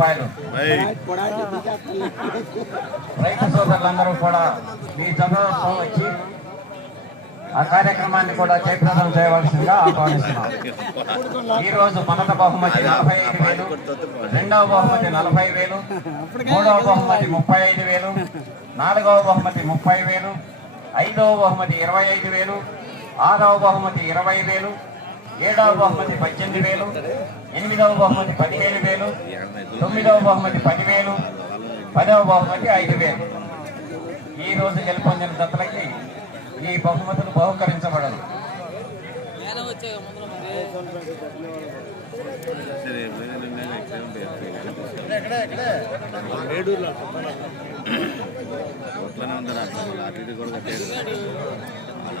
రూపాయలు రైతు సోదరులందరూ కూడా మీ చదువుతో వచ్చి ఆ కార్యక్రమాన్ని కూడా జయప్రదం చేయవలసిందిగా ఆహ్వానిస్తున్నాం. ఈ రోజు మొదట బహుమతి నలభై ఐదు వేలు రెండవ బహుమతి నలభై వేలు మూడవ బహుమతి ముప్పై ఐదు వేలు నాలుగవ బహుమతి ముప్పై వేలు ఐదవ బహుమతి ఇరవై ఐదు వేలు ఆరవ బహుమతి ఇరవై వేలు ఏడవ బహుమతి పద్దెనిమిది వేలు ఎనిమిదవ బహుమతి పదిహేను వేలు తొమ్మిదవ బహుమతి పదివేలు పదవ బహుమతి ఐదు వేలు ఈ రోజు గెలుపొందిన జతలకి ఈ బహుమతులు బహుకరించబడదు ఒట్లనే ఉందా అటు కూడా వాళ్ళ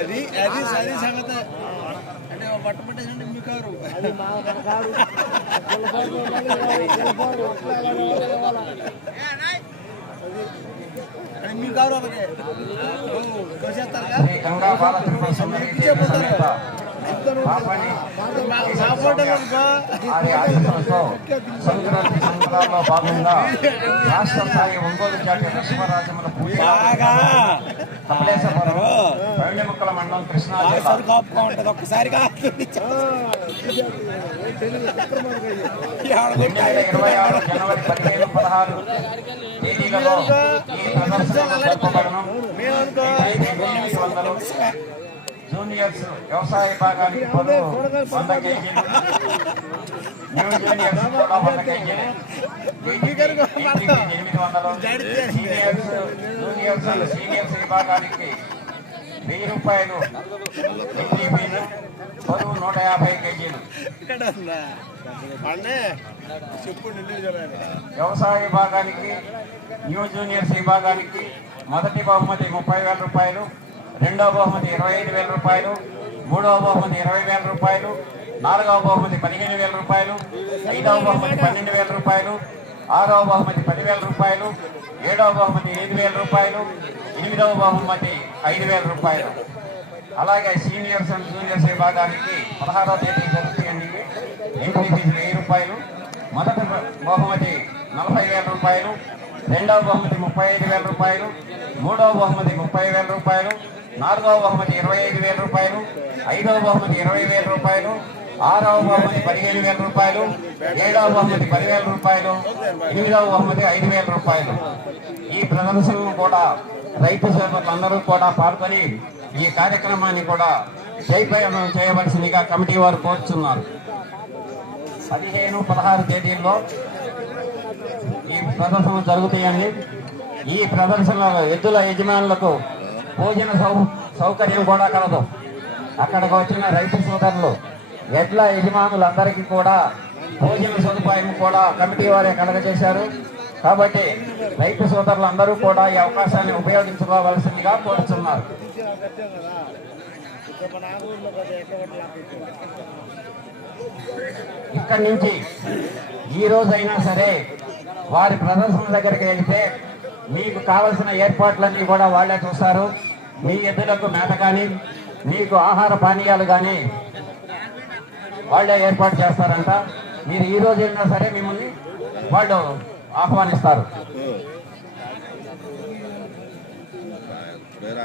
అది అది సరి సంగతి. అంటే బట్ట పట్టేసి మీ కారు. మీ కారు ఒకటే. శ్రీ గంగా బాలకృష్ణ సంబరాల్లో భాగంగా రాష్ట్ర స్థాయి ఒంగోలు జాతీయ నరసింహరాజముల పూజ కమలేశ్వరం మండలం కృష్ణా ఇరవై ఆరు జనవరి పదిహేను పదహారు తేదీలలో ఈ ప్రదర్శన జూనియర్స్ వ్యవసాయ విభాగానికి బరువు వంద కేజీలు న్యూ జూనియర్స్ కూడా వంద కేజీలు వీటికి ఎనిమిది వందలు. సీనియర్స్ జూనియర్స్ సీనియర్స్ విభాగానికి వెయ్యి రూపాయలు. ఎంట్రీ ఫీజు బరువు నూట యాభై కేజీలు. వ్యవసాయ విభాగానికి న్యూ జూనియర్స్ విభాగానికి మొదటి బహుమతి ముప్పై వేల రూపాయలు. రెండవ బహుమతి ఇరవై ఐదు వేల రూపాయలు మూడవ బహుమతి ఇరవై వేల రూపాయలు నాలుగవ బహుమతి పదిహేను వేల రూపాయలు ఐదవ బహుమతి పన్నెండు వేల రూపాయలు ఆరవ బహుమతి పదివేల రూపాయలు ఏడవ బహుమతి ఐదు వేల రూపాయలు ఎనిమిదవ బహుమతి ఐదు వేల రూపాయలు అలాగే సీనియర్స్ అండ్ జూనియర్స్ విభాగానికి పదహారవ తేదీ జరుగుతాయండి ఇవి. ఎంట్రీ వెయ్యి రూపాయలు మొదటి బహుమతి నలభై వేల రూపాయలు రెండవ బహుమతి ముప్పై ఐదు వేల రూపాయలు మూడవ బహుమతి ముప్పై వేల రూపాయలు నాలుగవ బహుమతి ఇరవై ఐదు వేల రూపాయలు ఐదవ బహుమతి ఇరవై వేల రూపాయలు ఆరవ బహుమతి పదిహేను వేల రూపాయలు ఏడవ బహుమతి పదివేల రూపాయలు ఎనిమిదవ బహుమతి ఐదు వేల రూపాయలు. ఈ ప్రదర్శనను కూడా రైతు సోదరులందరూ కూడా పాల్గొని ఈ కార్యక్రమాన్ని కూడా జయప్రయం చేయవలసిందిగా కమిటీ వారు కోరుచున్నారు పదిహేను పదహారు తేదీల్లో ఈ ప్రదర్శనలు జరుగుతాయండి. ఈ ప్రదర్శనలో ఎద్దుల యజమానులకు భోజన సౌ సౌకర్యం కూడా కలదు. అక్కడికి వచ్చిన రైతు సోదరులు ఎడ్ల యజమానులందరికీ కూడా భోజన సదుపాయం కూడా కమిటీ వారే కలగజేశారు. కాబట్టి రైతు సోదరులందరూ కూడా ఈ అవకాశాన్ని ఉపయోగించుకోవాల్సిందిగా కోరుతున్నారు ఇక్కడి నుంచి ఈ రోజైనా సరే వారి ప్రదర్శన దగ్గరికి వెళ్తే మీకు కావలసిన ఏర్పాట్లన్నీ కూడా వాళ్ళే చూస్తారు. మీ ఎద్దులకు మేత కానీ మీకు ఆహార పానీయాలు కానీ వాళ్ళే ఏర్పాటు చేస్తారంట. మీరు ఈ రోజు వెళ్ళినా సరే మిమ్మల్ని వాళ్ళు ఆహ్వానిస్తారు. వేరే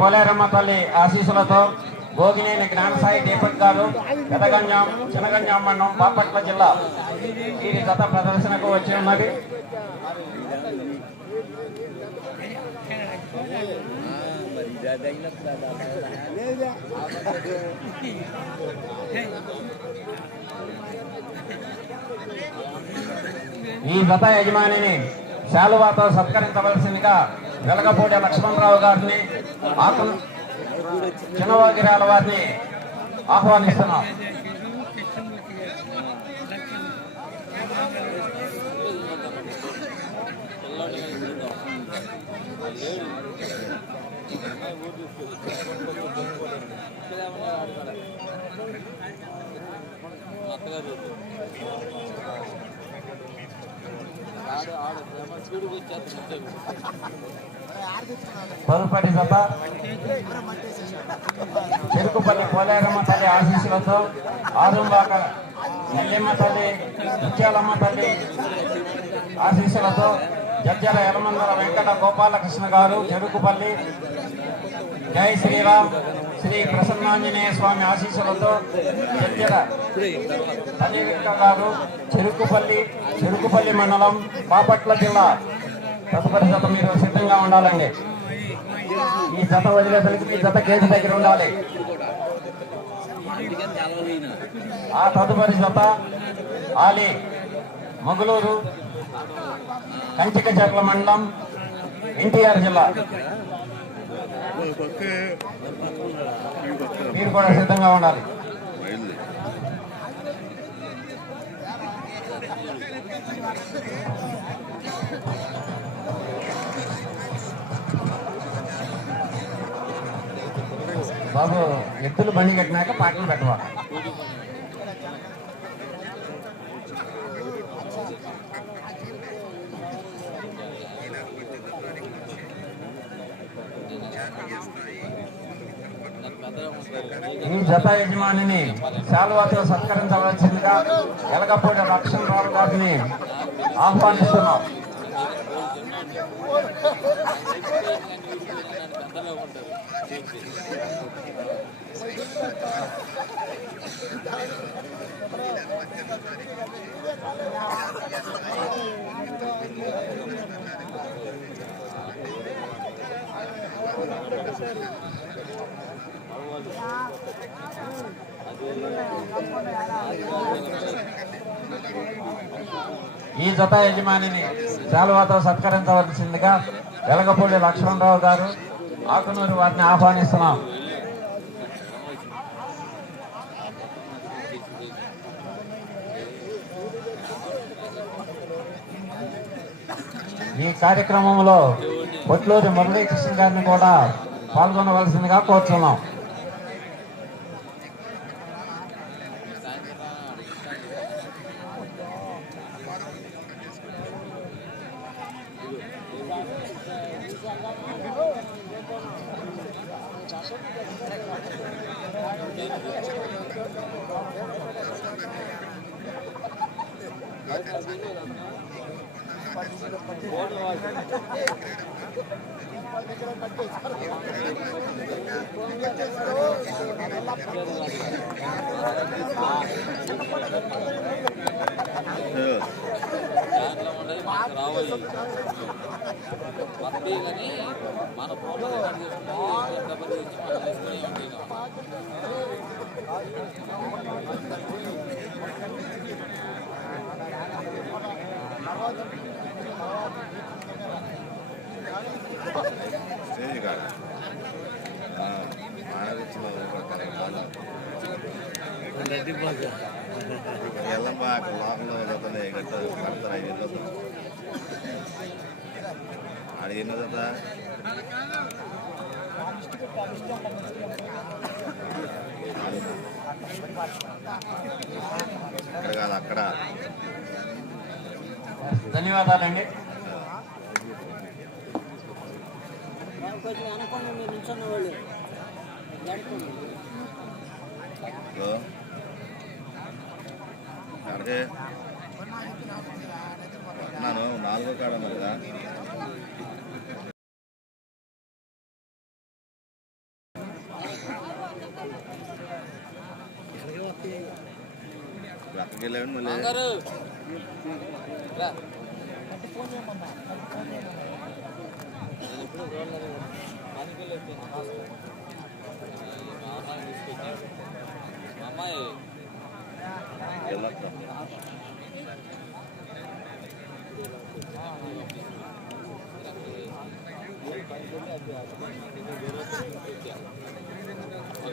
పోలేరమ్మ తల్లి ఆశీస్సులతో భోగినేని జ్ఞానసాయి దీపక్ గారు పెదగంజాం చినగంజాం మండలం బాపట్ల జిల్లా వీరి గత ప్రదర్శనకు వచ్చి ఉన్నది. ఈ గత యజమానిని శాలువాతో సత్కరించవలసిందిగా వెలగపూడి లక్ష్మణరావు గారిని ఆకు చిన్నవాగిరాల వారిని ఆహ్వానిస్తున్నాం. తదుపరి సభ చెరుకుపల్లి పోలేరమ్మ తల్లి ఆశీస్సులతో ఆదుంబాక నెల్లిమ్మ తల్లి ముత్యాలమ్మ తల్లి ఆశీస్సులతో జడ్జల యలమందల వెంకట గోపాలకృష్ణ గారు చెరుకుపల్లి జై శ్రీరామ్. శ్రీ ప్రసన్నాంజనేయ స్వామి ఆశీస్సులతో జడ్జల తల్లివిక్క గారు చెరుకుపల్లి చెరుకుపల్లి మండలం బాపట్ల జిల్లా. తదుపరి జత మీరు సిద్ధంగా ఉండాలండి. ఈ జత వదిలేసరికి ఈ జత కేజీ దగ్గర ఉండాలి. ఆ తదుపరి జత ఆలి మొగలూరు కంచిక చెట్ల మండలం ఎన్టీఆర్ జిల్లా. మీరు కూడా సిద్ధంగా ఉండాలి బాబు ఎత్తులు బండి కట్టినాక పాటలు పెట్టవా? ఈ జత యజమానిని శాల్వాతో సత్కరించవలసిందిగా ఎలగపూడి లక్ష్మణరావు గారిని ఆహ్వానిస్తున్నాం Thank you. ఈ జత యజమానిని శాలువాతో సత్కరించవలసిందిగా వెలగపూడి లక్ష్మణరావు గారు ఆకునూరు వారిని ఆహ్వానిస్తున్నాం. ఈ కార్యక్రమంలో పొట్లూరి మురళీకృష్ణ గారిని కూడా పాల్గొనవలసిందిగా కోరుతున్నాం రావాలి. వస్తాయి కానీ మన ఫోన్లో రికార్డ్ మనం ఉంటాయి స్టేజ్ కాడ ఆడవిచ్చిలో ఎల్లమ్మ లోపల కడతారు ఐదు కాదు. అక్కడ ధన్యవాదాలండి. పట్నాను నాలుగో కాడ కదా. అక్కడికి వెళ్ళాడు మళ్ళీ. అమ్మాయి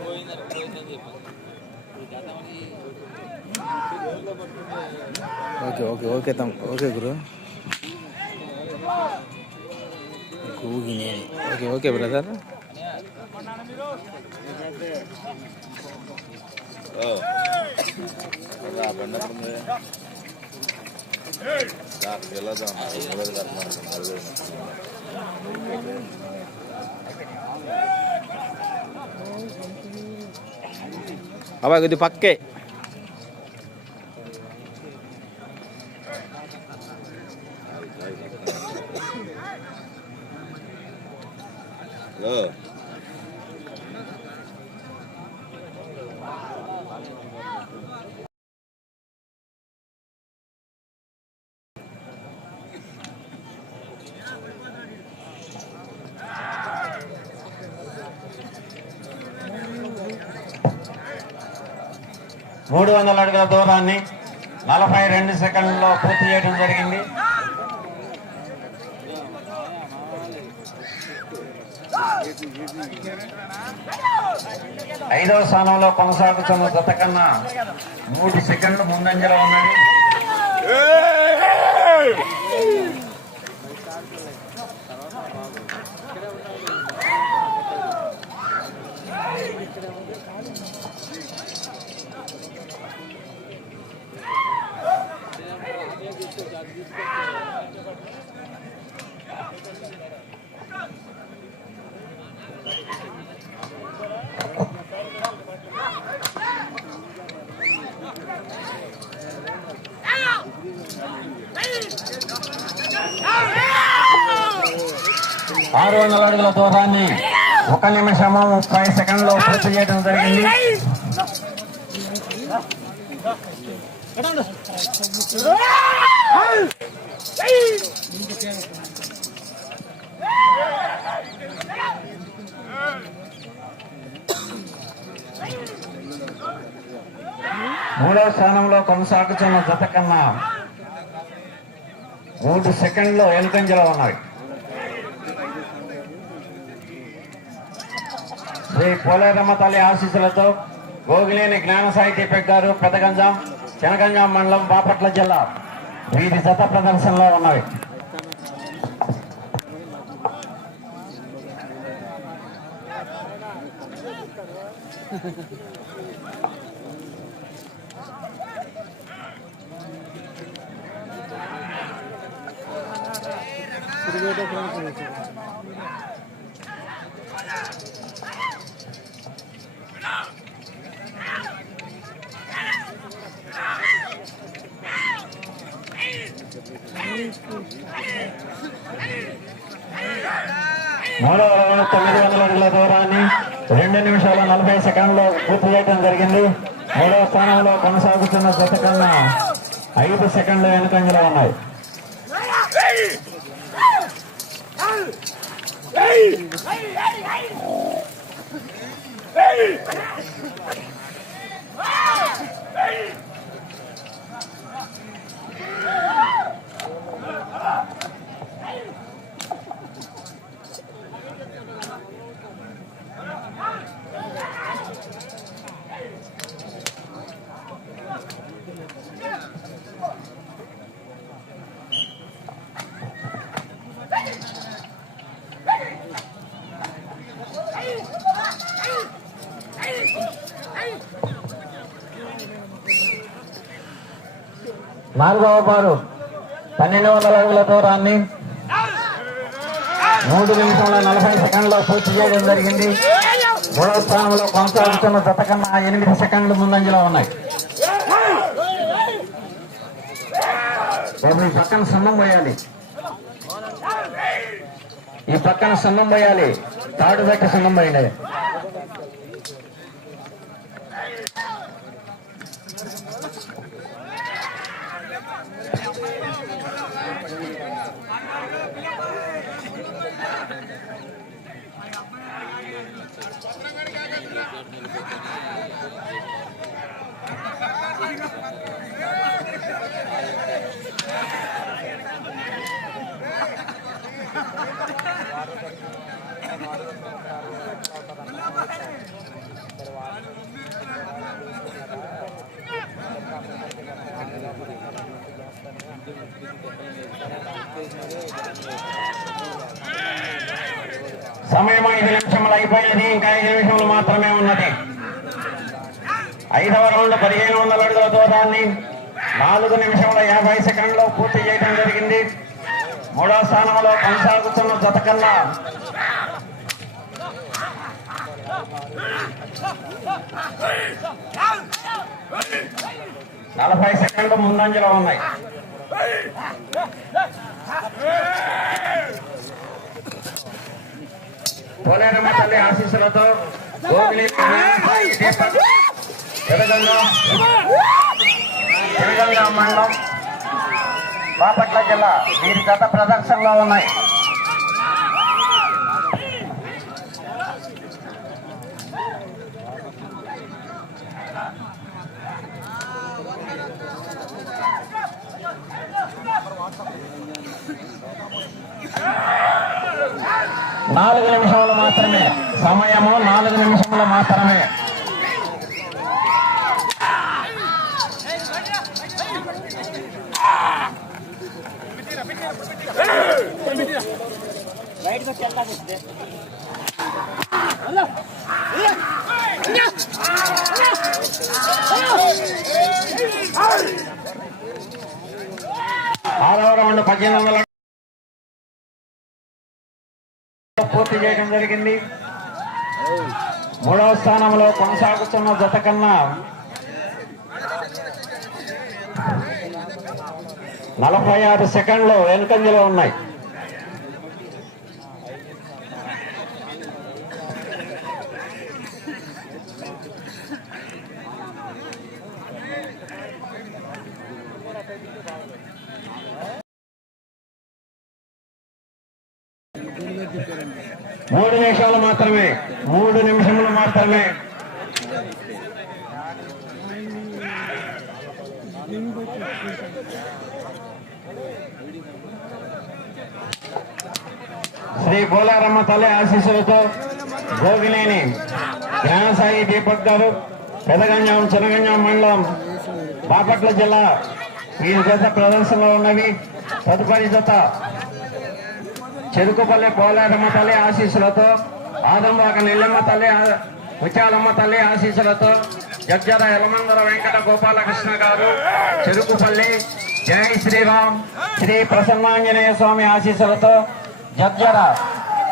పోయిందని పోయిందని చెప్పాను గతం పనికి వెళ్ళొచ్చాను. మా అమ్మాయిని తీసుకొచ్చాను. మా అమ్మాయి వెళ్ళొస్తాం ఓకే ఓకే ఓకే తమ్ ఓకే గురు గూగి నేను ఓకే ఓకే బ్రదర్ ఓ రా బండ మూడు వందల అడుగుల దూరాన్ని నలభై రెండు సెకండ్లలో పూర్తి చేయడం జరిగింది. ఐదవ స్థానంలో కొనసాగుతున్న గత కన్నా మూడు సెకండ్లు ముందంజలో ఉన్నది. ఆరు వందల అడుగుల దూరాన్ని ఒక నిమిషము ముప్పై సెకండ్లో పూర్తి చేయడం జరిగింది. మూడవ స్థానంలో కొనసాగుతున్న జత కన్నా మూడు సెకండ్లు ఎలుకంజలో ఉన్నాయి. శ్రీ పోలేరమ్మ తల్లి ఆశీస్సులతో గోగిలేని జ్ఞాన సాహితీ పెగ్గారు పెద్దగంజాం చెనగంజాం మండలం బాపట్ల జిల్లా. వీరి జత ప్రదర్శనలో ఉన్నవి. మూడవ రౌండ్ తొమ్మిది వందల అడుగుల దూరాన్ని రెండు నిమిషాల నలభై సెకండ్లో పూర్తి చేయడం జరిగింది. మూడవ స్థానంలో కొనసాగుతున్న జత కన్నా ఐదు సెకండ్ల వెనుకంజలో ఉన్నాయి. Ei! నాలుగవ బారు పన్నెండు వందల అడుగుల దూరాన్ని. మూడు నిమిషముల నలభై సెకండ్లో పూర్తి చేయడం జరిగింది. మూడవ స్థానంలో కొనసాగుతున్న జత కన్నా ఎనిమిది సెకండ్లు ముందంజలో ఉన్నాయి. ఈ పక్కన సున్నం పోయాలి. ఈ పక్కన సున్నం పోయాలి. తాడు దగ్గర సున్నం పోయినాయి సమయం ఐదు నిమిషములు అయిపోయింది. ఇంకా ఐదు నిమిషములు మాత్రమే ఉన్నది. ఐదవ రౌండ్ పదిహేను వందల అడుగుల దూరాన్ని నాలుగు నిమిషముల యాభై సెకండ్లో పూర్తి చేయడం జరిగింది. మూడవ స్థానంలో కొనసాగుతున్న జత కన్నా నలభై సెకండ్లు ముందంజలో ఉన్నాయి పోలేరమ్మ తల్లి ఆశీస్సులతో గోగులి తెలంగాణ మండలం బాపట్ల జిల్లా వీరి గత ప్రదర్శనలో ఉన్నాయి. నాలుగు నిమిషములు మాత్రమే. సమయము నాలుగు నిమిషములు మాత్రమే. ఆరవ రౌండ్ పద్దెనిమిది వందల పూర్తి చేయడం జరిగింది. మూడవ స్థానంలో కొనసాగుతున్న జత కన్నా నలభై ఆరు సెకండ్లు వెనుకంజలో ఉన్నాయి. మూడు నిమిషాలు మాత్రమే మూడు నిమిషములు మాత్రమే. శ్రీ పోలారమ్మ తల్లి ఆశీస్సులతో భోగినేని జ్ఞానసాయి దీపక్ గారు పెదగంజాం చినగంజాం మండలం బాపట్ల జిల్లా వీరి జత ప్రదర్శనలో ఉన్నవి. తదుపరి జత చెరుకుపల్లి పోలారమ్మ తల్లి ఆశీస్సులతో ఆదంవాక నెల్లమ్మ తల్లి ముత్యాలమ్మ తల్లి ఆశీస్సులతో జడ్జర యలమందర వెంకట గోపాలకృష్ణ గారు చెరుకుపల్లి జై శ్రీరామ్. శ్రీ ప్రసన్నాంజనేయ స్వామి ఆశీస్సులతో జడ్జర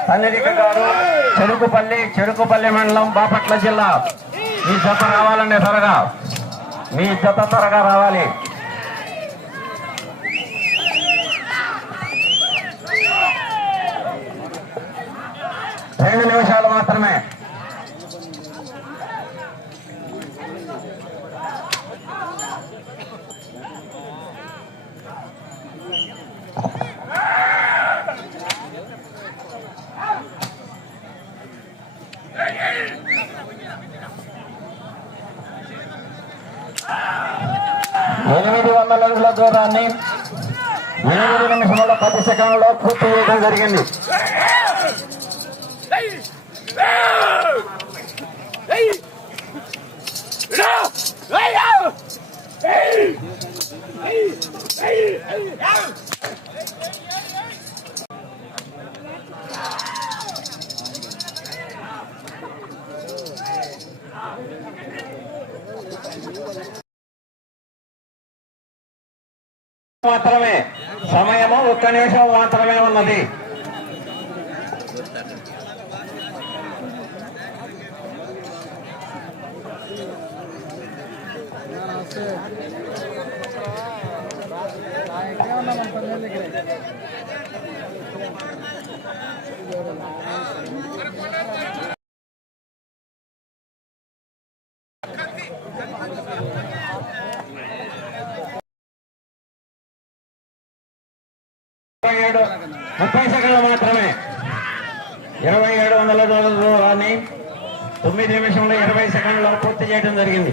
తల్లిరిక గారు చెరుకుపల్లి చెరుకుపల్లి మండలం బాపట్ల జిల్లా. మీ జత రావాలండి త్వరగా. మీ జత త్వరగా రావాలి. రెండు నిమిషాలు మాత్రమే. ఎనిమిది వందల అడుగుల దూరాన్ని ఎనిమిది నిమిషముల పది సెకండ్లో పూర్తి చేయడం జరిగింది. మాత్రమే. సమయము ఒక్క నిమిషం మాత్రమే ఉన్నది. ఏడు ముప్పై సెకండ్లు మాత్రమే. ఇరవై ఏడు వందల రోజుల దూరాన్ని తొమ్మిది నిమిషంలో ఇరవై సెకండ్లో పూర్తి చేయడం జరిగింది.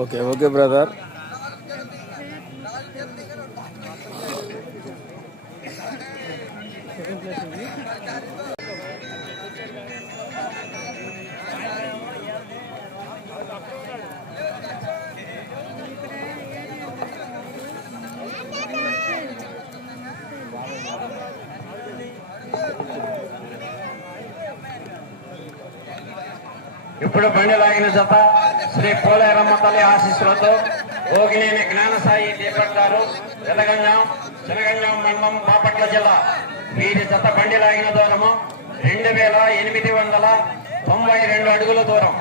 ఓకే ఓకే బ్రదర్ ఇప్పుడు బండి లాగిన జత శ్రీ పోలేరమ్మ తల్లి ఆశీస్సులతో భోగినేని జ్ఞానసాయి దీపక్ గారు వెలగంజాం చినగంజాం మండలం బాపట్ల జిల్లా. వీరి జత బండి లాగిన దూరము రెండు వేల ఎనిమిది వందల తొంభై రెండు అడుగుల దూరం.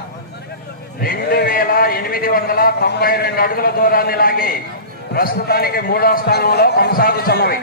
రెండు వేల ఎనిమిది వందల తొంభై రెండు అడుగుల దూరాన్ని లాగి ప్రస్తుతానికి మూడవ స్థానంలో కొనసాగుతున్నవి.